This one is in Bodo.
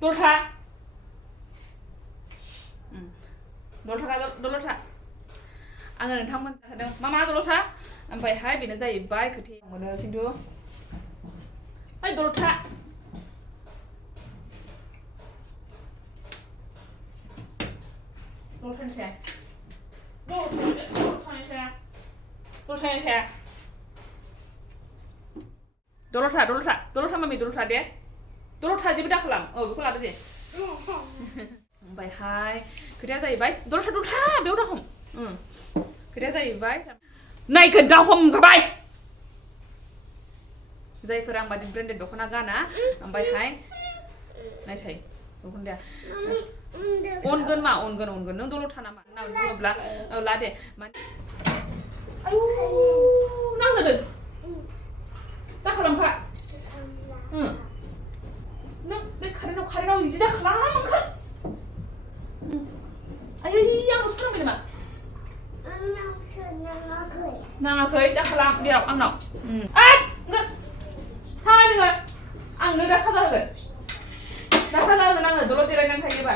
दलथा दलथा दलथा आङो नोंथांमोन जाहोदों मा दलथा ओमफ्रायहाय बेनो जाहैबाय खोथाया मोनो खिन्थु ओइ दलथा दलथानि साया दलथानि साया दलथा मामि दलथा दे दलथा जेबो दाखालाम बेखौ लादो दे ओमफ्रायहाय खोथाया जाहैबाय दलथा बेयाव दा हम खोथाया जाहैबाय नायखो दा हमखाबाय जायफोर आं बादि ब्रेन्डेड दख'ना गाना ओमफ्रायहाय नायसाय दख'नाया अनगोन नों दलथा नामा होनना बुङोब्ला ला दे माने आयु नांजादों दा खालामखा नों बे कारेन्टाव बिदि दा खालाम ओंखार आयै आंनाव सोनांबाय नामा नाङाखै दा खालाम बेयाव आंनाव थाङा नोङो आंनो दा खाजा होगोन आङो दलद जिरायनानै थायोबा